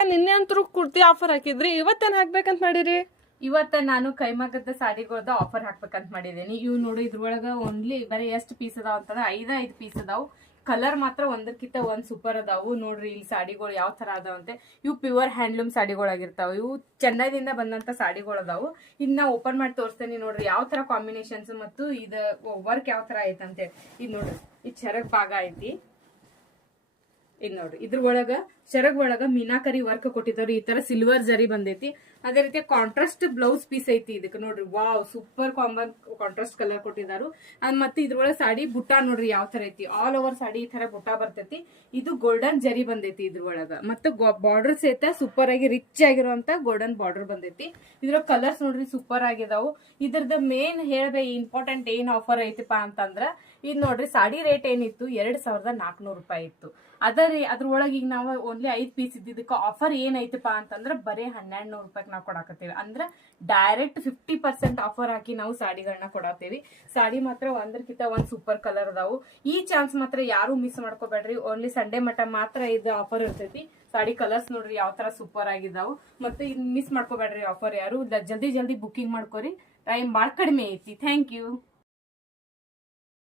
ನಿನ್ನೆ ಅಂತೂ ಕುರ್ತಿ ಆಫರ್ ಹಾಕಿದ್ರಿ, ಇವತ್ತೇನ್ ಹಾಕ್ಬೇಕಂತ ಮಾಡಿರಿ? ಇವತ್ತ ನಾನು ಕೈಮಗ್ಗದ ಸಾರಿಗಳದ ಆಫರ್ ಹಾಕ್ಬೇಕಂತ ಮಾಡಿದೀನಿ. ಇವ್ ನೋಡಿ ಇದ್ರೊಳಗ ಓನ್ಲಿ ಬರೀ ಎಷ್ಟು ಪೀಸ್ ಅದಾವ ಅಂತಂದ್ರ 5 ಪೀಸ್ ಅದಾವು. ಕಲರ್ ಮಾತ್ರ ಒಂದಕ್ಕಿಂತ ಒಂದ್ ಸೂಪರ್ ಅದಾವು. ನೋಡ್ರಿ ಇಲ್ಲಿ ಸಾಡಿಗಳು ಯಾವ ತರ ಅದಾವಂತೆ. ಇವು ಪ್ಯೂರ್ ಹ್ಯಾಂಡ್ಲೂಮ್ ಸಾಡಿಗಳಾಗಿರ್ತಾವ. ಇವು ಚೆನ್ನೈದಿಂದ ಬಂದಂತ ಸಾಡಿಗಳು ಅದಾವು. ಇನ್ನ ಓಪನ್ ಮಾಡಿ ತೋರಿಸ್ತೇನೆ ನೋಡ್ರಿ ಯಾವ ತರ ಕಾಂಬಿನೇಷನ್ಸ್ ಮತ್ತು ಇದ ವರ್ಕ್ ಯಾವ ತರ ಐತಂತೆ. ಇದ್ ನೋಡ್ರಿ ಇದು ಚರಗ್ ಭಾಗ ಐತಿ. ಇದ್ ನೋಡ್ರಿ ಇದ್ರ ಒಳಗ ಶರಗ್ ಒಳಗ ಮೀನಾಕರಿ ವರ್ಕ್ ಕೊಟ್ಟಿದ್ದಾರೆ. ಈ ತರ ಸಿಲ್ವರ್ ಜರಿ ಬಂದೈತಿ. ಅದೇ ರೀತಿ ಕಾಂಟ್ರಾಸ್ಟ್ ಬ್ಲೌಸ್ ಪೀಸ್ ಐತಿ. ಇದಕ್ಕೆ ನೋಡ್ರಿ ವಾವ್ ಸೂಪರ್ ಕಾಂಟ್ರಾಸ್ಟ್ ಕಲರ್ ಕೊಟ್ಟಿದಾರು. ಮತ್ತೆ ಇದ್ರೊಳಗ ಸಾಡಿ ಬುಟ್ಟ ನೋಡ್ರಿ ಯಾವ ತರ ಐತಿ. ಆಲ್ ಓವರ್ ಸಾಡಿ ಈ ತರ ಬುಟ್ಟ ಬರ್ತೈತಿ. ಇದು ಗೋಲ್ಡನ್ ಜರಿ ಬಂದೈತಿ ಇದ್ರೊಳಗ. ಮತ್ತೆ ಬಾರ್ಡರ್ ಸಹಿತ ಸೂಪರ್ ಆಗಿ ರಿಚ್ ಆಗಿರುವಂತ ಗೋಲ್ಡನ್ ಬಾರ್ಡರ್ ಬಂದೈತಿ. ಇದ್ರ ಕಲರ್ಸ್ ನೋಡ್ರಿ ಸೂಪರ್ ಆಗಿದಾವು. ಇದ್ರದ್ದು ಮೇನ್ ಹೇಳ್ಬೇಕು ಇಂಪಾರ್ಟೆಂಟ್ ಏನ್ ಆಫರ್ ಐತಿಪ್ಪ ಅಂತಂದ್ರ ಇದ್ ನೋಡ್ರಿ ಸಾಡಿ ರೇಟ್ ಏನಿತ್ತು 2400 ರೂಪಾಯಿ ಇತ್ತು. ಅದ್ರೊಳಗೆ ಈಗ ನಾವು ಓನ್ಲಿ 5 ಪೀಸ್ ಇದ್ದಿದ್ದಕ್ಕ ಆಫರ್ ಏನ್ ಐತಿಪಾ ಅಂತಂದ್ರ ಬರೀ 1200 ರೂಪಾಯಿ ನಾವು ಕೊಡಾಕತ್ತೀವಿ. ಅಂದ್ರ ಡೈರೆಕ್ಟ್ 50% ಆಫರ್ ಹಾಕಿ ನಾವು ಸಾಡಿಗಳನ್ನ ಕೊಡಾತೀವಿ. ಸಾಡಿ ಮಾತ್ರ ಒಂದಕ್ಕಿಂತ ಒಂದ್ ಸೂಪರ್ ಕಲರ್ ಅದಾವು. ಈ ಚಾನ್ಸ್ ಮಾತ್ರ ಯಾರು ಮಿಸ್ ಮಾಡ್ಕೋಬೇಡ್ರಿ. ಓನ್ಲಿ ಸಂಡೇ ಮಟ್ಟ ಮಾತ್ರ ಇದು ಆಫರ್ ಇರ್ತೈತಿ. ಸಾಡಿ ಕಲರ್ಸ್ ನೋಡ್ರಿ ಯಾವ ತರ ಸೂಪರ್ ಆಗಿದಾವು. ಮತ್ತೆ ಇದ್ ಮಿಸ್ ಮಾಡ್ಕೋಬೇಡ್ರಿ ಆಫರ್ ಯಾರು. ಜಲ್ದಿ ಬುಕಿಂಗ್ ಮಾಡ್ಕೋರಿ. ಟೈಮ್ ಬಾಳ ಕಡಿಮೆ ಐತಿ. Thank you.